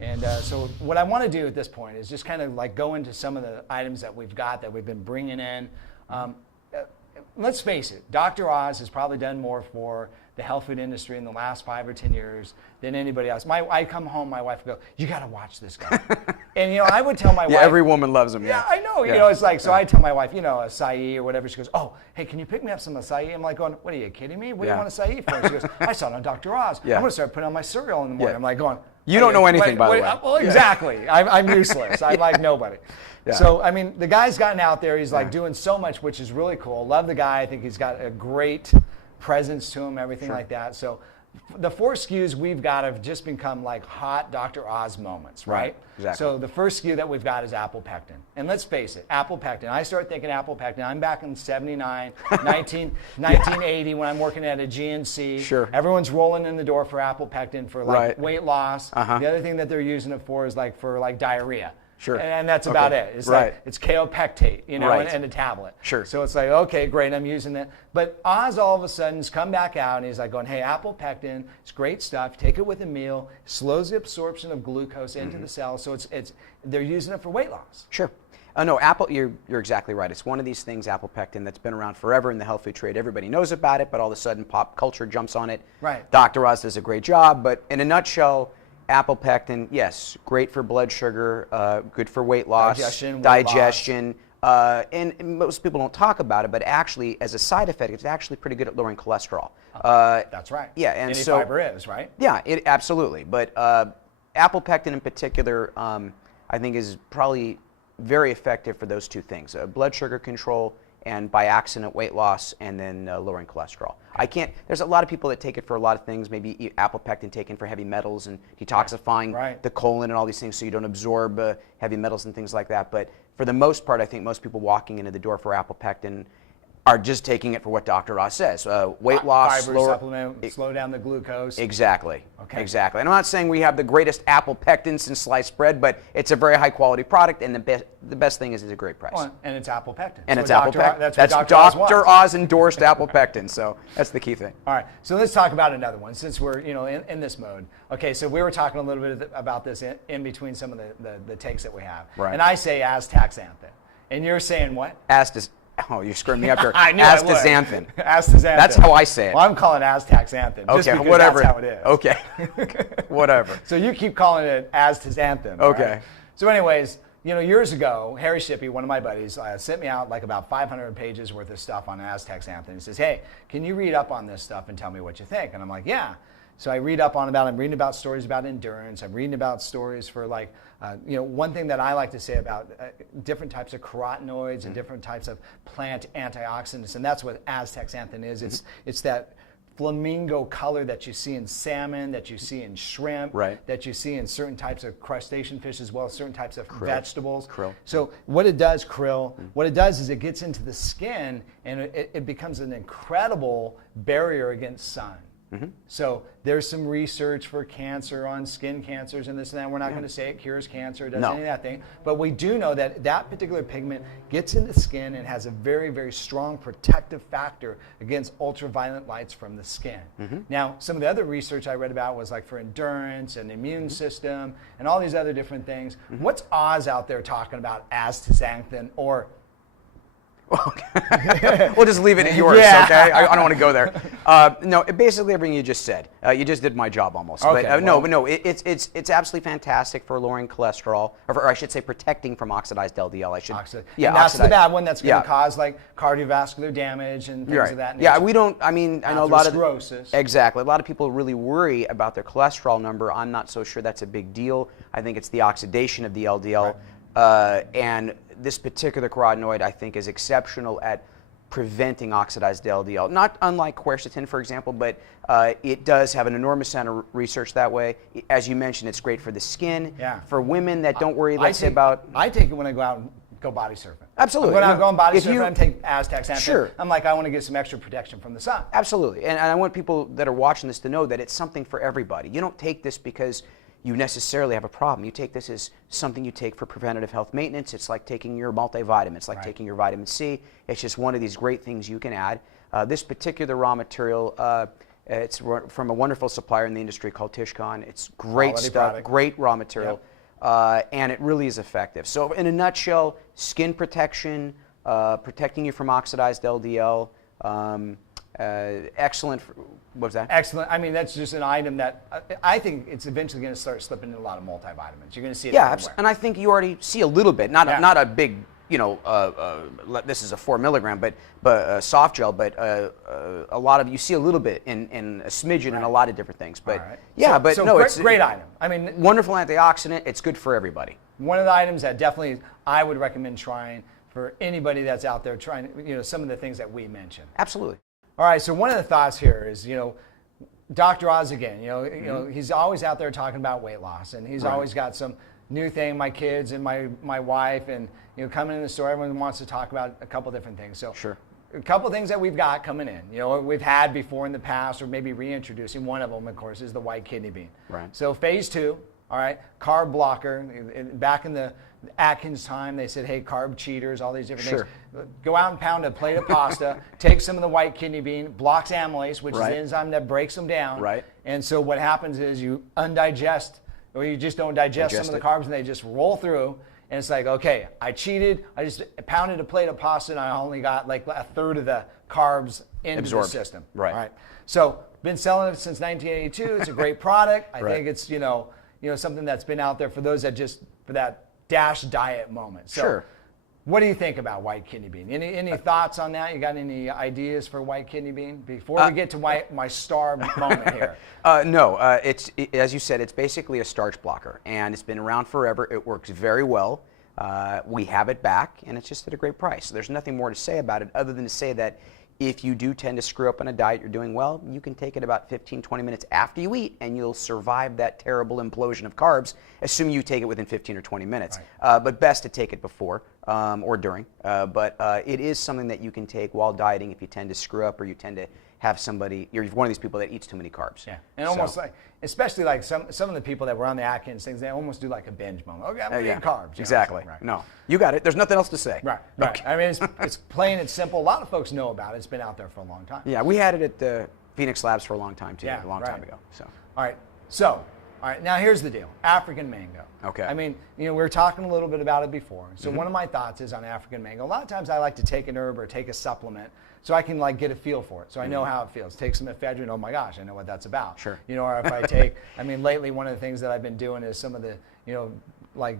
And so what I want to do at this point is just kind of like go into some of the items that we've got that we've been bringing in. Let's face it, Dr. Oz has probably done more for the health food industry in the last 5 or 10 years than anybody else. I come home, my wife would go, "You got to watch this guy." And I would tell my wife. Every woman loves him. Yeah, I know. It's like, so I tell my wife, acai or whatever. She goes, "Oh, hey, can you pick me up some acai?" I'm like going, "What are you kidding me? What do you want acai for?" She goes, "I saw it on Dr. Oz. I'm going to start putting on my cereal in the morning." I'm like going, "You don't know anything, by the way." Well, exactly. I'm useless. I'm like nobody. Yeah. So, I mean, the guy's gotten out there. He's like doing so much, which is really cool. Love the guy. I think he's got a great presence to him, everything like that. So the 4 SKUs we've got have just become like hot Dr. Oz moments, right? Exactly. So the first SKU that we've got is apple pectin. And let's face it, apple pectin. I started thinking apple pectin. I'm back in 79, 1980 when I'm working at a GNC. Sure. Everyone's rolling in the door for apple pectin for like weight loss. The other thing that they're using it for is like for like diarrhea. Sure. And that's about it. It's like it's kaopectate, and a tablet. Sure. So it's like, okay, great, I'm using that. But Oz all of a sudden has come back out and he's like going, hey, apple pectin, it's great stuff. Take it with a meal, slows the absorption of glucose into the cells. So they're using it for weight loss. Sure. No, apple, you're exactly right. It's one of these things, apple pectin, that's been around forever in the health food trade. Everybody knows about it, but all of a sudden pop culture jumps on it. Right. Dr. Oz does a great job, but in a nutshell, apple pectin, yes, great for blood sugar, good for weight loss, digestion. And most people don't talk about it, but actually, as a side effect, it's actually pretty good at lowering cholesterol. That's right. Yeah, and any so fiber is, right? Yeah, absolutely. But apple pectin in particular, I think is probably very effective for those 2 things: blood sugar control and by accident weight loss, and then lowering cholesterol. There's a lot of people that take it for a lot of things, maybe apple pectin taken for heavy metals and detoxifying the colon and all these things so you don't absorb heavy metals and things like that. But for the most part, I think most people walking into the door for apple pectin are just taking it for what Dr. Oz says. Weight loss, fiber supplement, slow down the glucose. Exactly. Okay. Exactly. And I'm not saying we have the greatest apple pectin since sliced bread, but it's a very high quality product, and the best thing is it's a great price. Well, and it's apple pectin. And it's apple pectin. That's what Dr. Oz endorsed apple pectin, so that's the key thing. All right, so let's talk about another one since we're in this mode. Okay, so we were talking a little bit about this in between some of the takes that we have. Right. And I say astaxanthin. And you're saying what? Oh, you're screwing me up here. I knew astaxanthin. Astaxanthin. That's how I say it. Well, I'm calling it astaxanthin. Just because whatever. That's how it is. Okay. Whatever. So you keep calling it astaxanthin. Okay. Right? So anyways, years ago, Harry Shippey, one of my buddies, sent me out like about 500 pages worth of stuff on astaxanthin. He says, hey, can you read up on this stuff and tell me what you think? And I'm like, yeah. So I read up on about it. I'm reading about stories about endurance. I'm reading about stories for like, one thing that I like to say about different types of carotenoids and different types of plant antioxidants, and that's what astaxanthin is. It's that flamingo color that you see in salmon, that you see in shrimp, that you see in certain types of crustacean fish as well as certain types of vegetables. Krill. So what it does, what it does is it gets into the skin and it becomes an incredible barrier against sun. So there's some research for cancer on skin cancers and this and that. We're not going to say it cures cancer, does any of that thing. But we do know that that particular pigment gets in the skin and has a very, very strong protective factor against ultraviolet lights from the skin. Now, some of the other research I read about was like for endurance and immune system and all these other different things. What's Oz out there talking about astaxanthin or we'll just leave it at yours, okay? I don't want to go there. No, basically everything you just said. You just did my job almost. Okay, but it's absolutely fantastic for lowering cholesterol, or I should say protecting from oxidized LDL. And that's the bad one that's going to cause like cardiovascular damage and things of that nature. Yeah, we don't. I mean, I know a lot of atherosclerosis. Exactly. A lot of people really worry about their cholesterol number. I'm not so sure that's a big deal. I think it's the oxidation of the LDL. And this particular carotenoid, I think, is exceptional at preventing oxidized LDL. Not unlike quercetin, for example, but it does have an enormous amount of research that way. As you mentioned, it's great for the skin. Yeah. For women that don't worry, let's say about... I take it when I go out and go body surfing. Absolutely. When I'm going body surfing, I take astaxanthin. Sure. I'm like, I want to get some extra protection from the sun. Absolutely. And I want people that are watching this to know that it's something for everybody. You don't take this because you necessarily have a problem. You take this as something you take for preventative health maintenance. It's like taking your multivitamin. It's like taking your vitamin C. It's just one of these great things you can add. This particular raw material It's from a wonderful supplier in the industry called Tishcon. It's great Quality stuff, product. great raw material, and it really is effective. So in a nutshell, skin protection, protecting you from oxidized LDL, excellent. What was that? Excellent. I mean, that's just an item that I think it's eventually going to start slipping into a lot of multivitamins. You're going to see it everywhere. And I think you already see a little bit, not a big, this is a 4 milligram, but soft gel, but a lot of, you see a little bit in a smidgen in a lot of different things. But it's great item. I mean, wonderful antioxidant. It's good for everybody. One of the items that definitely I would recommend trying for anybody that's out there trying, some of the things that we mentioned. Absolutely. All right, so one of the thoughts here is, Dr. Oz again, he's always out there talking about weight loss, and he's always got some new thing, my kids and my wife, and coming in the store, everyone wants to talk about a couple different things. So a couple things that we've got coming in, we've had before in the past, or maybe reintroducing. One of them, of course, is the white kidney bean. Right. So phase 2, all right, carb blocker. Back in the Atkins time, they said, hey, carb cheaters, all these different things. Go out and pound a plate of pasta, take some of the white kidney bean, blocks amylase, which is the enzyme that breaks them down. Right. And so what happens is you undigest, or you just don't digest some of the carbs, and they just roll through. And it's like, okay, I cheated. I just pounded a plate of pasta, and I only got like a third of the carbs into the system. Right. All right. So been selling it since 1982. It's a great product. I think it's something that's been out there for those that for that DASH diet moment. So what do you think about white kidney bean? Any thoughts on that? You got any ideas for white kidney bean before we get to my star moment here? No, as you said, it's basically a starch blocker, and it's been around forever. It works very well. We have it back, and it's just at a great price. So there's nothing more to say about it other than to say that if you do tend to screw up on a diet you're doing well, you can take it about 15-20 minutes after you eat, and you'll survive that terrible implosion of carbs, assuming you take it within 15 or 20 minutes. Right. But best to take it before or during. But it is something that you can take while dieting if you tend to screw up, or you tend to have somebody, you're one of these people that eats too many carbs. Yeah, and almost like, especially like some of the people that were on the Atkins things, they almost do like a binge moment. Okay, I'm going to eat carbs. Exactly. No, you got it. There's nothing else to say. Right. Okay. I mean, it's plain and simple. A lot of folks know about it. It's been out there for a long time. Yeah, we had it at the Phoenix Labs for a long time too. Yeah, a long time ago. So. All right. Now here's the deal. African mango. Okay. I mean, we were talking a little bit about it before. So one of my thoughts is on African mango. A lot of times I like to take an herb or take a supplement so I can like get a feel for it. So I know how it feels. Take some ephedrine. Oh my gosh, I know what that's about. Sure. Or if I take, lately one of the things that I've been doing is some of the, like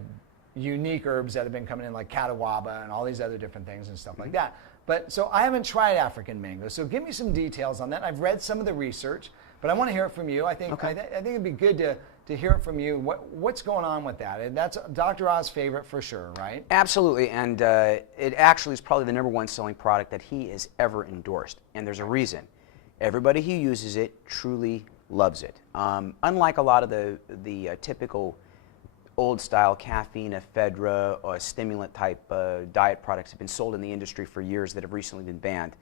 unique herbs that have been coming in, like catawaba and all these other different things and stuff like that. But so I haven't tried African mango. So give me some details on that. I've read some of the research, but I want to hear it from you. I think it'd be good to hear it from you. What's going on with that? And that's Dr. Oz's favorite for sure, right? Absolutely, and it actually is probably the #1 selling product that he has ever endorsed, and there's a reason. Everybody who uses it truly loves it. Unlike a lot of the typical old-style caffeine, ephedra, or stimulant type diet products have been sold in the industry for years that have recently been banned.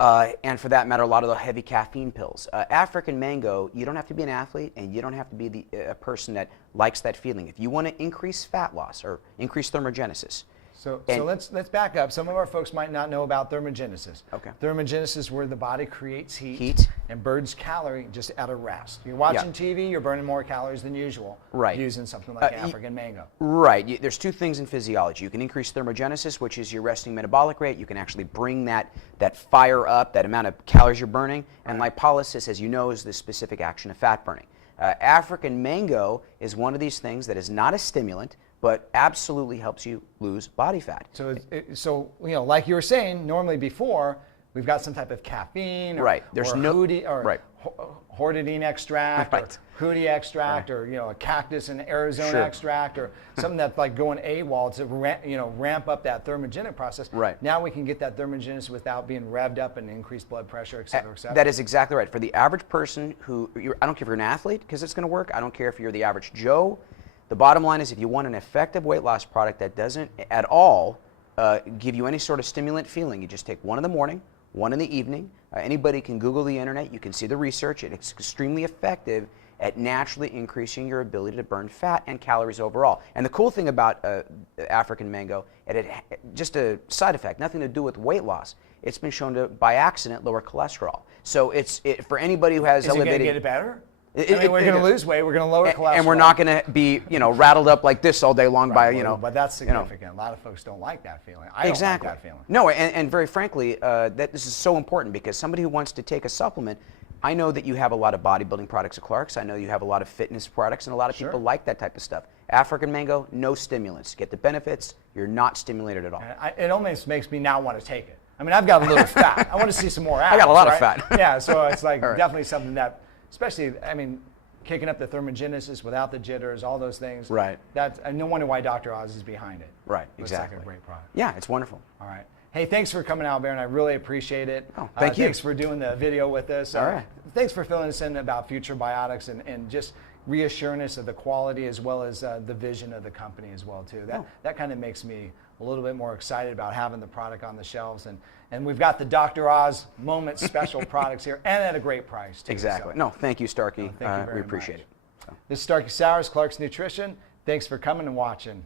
And for that matter, a lot of the heavy caffeine pills. African mango, you don't have to be an athlete, and you don't have to be a person that likes that feeling. If you want to increase fat loss or increase thermogenesis. So let's back up. Some of our folks might not know about thermogenesis. Okay. Thermogenesis is where the body creates heat and burns calorie just at a rest. You're watching TV, you're burning more calories than usual using something like African mango. Right. There's two things in physiology. You can increase thermogenesis, which is your resting metabolic rate. You can actually bring that fire up, that amount of calories you're burning. And lipolysis, as you know, is the specific action of fat burning. African mango is one of these things that is not a stimulant, but absolutely helps you lose body fat. So like you were saying, normally before, we've got some type of caffeine or hortidine extract or hootie extract or a cactus and Arizona extract or something that's like going AWOL to ramp up that thermogenic process. Right. Now we can get that thermogenesis without being revved up and increased blood pressure, et cetera, et cetera. That is exactly right. For the average person I don't care if you're an athlete because it's going to work. I don't care if you're the average Joe. The bottom line is if you want an effective weight loss product that doesn't at all give you any sort of stimulant feeling, you just take one in the morning, one in the evening. Anybody can Google the internet. You can see the research. It's extremely effective at naturally increasing your ability to burn fat and calories overall. And the cool thing about African mango, just a side effect, nothing to do with weight loss, it's been shown to, by accident, lower cholesterol. So for anybody who has elevated... Is it going to get it better? We're going to lose weight, we're going to lower cholesterol. And we're not going to be, rattled up like this all day long by, But that's significant. A lot of folks don't like that feeling. I don't like that feeling. No, and very frankly, this is so important because somebody who wants to take a supplement, I know that you have a lot of bodybuilding products at Clark's. I know you have a lot of fitness products, and a lot of people like that type of stuff. African mango, no stimulants. Get the benefits. You're not stimulated at all. It almost makes me now want to take it. I mean, I've got a little fat. I want to see some more abs. I got a lot of fat. Yeah, so it's like definitely something that, especially, I mean, kicking up the thermogenesis without the jitters, all those things. Right. That's no wonder why Dr. Oz is behind it. Right, Looks exactly. like a great product. Yeah, it's wonderful. All right. Hey, thanks for coming out, Baron. I really appreciate it. Oh, thank you. Thanks for doing the video with us. All right. Thanks for filling us in about Futurebiotics and just reassuring us of the quality as well as the vision of the company as well too. That kind of makes me a little bit more excited about having the product on the shelves, and we've got the Dr. Oz Moment Special products here and at a great price too. Exactly. So. No, thank you, Starkie. Thank you very we appreciate much. it. So. This is Starkie Sowers, Clark's Nutrition. Thanks for coming and watching.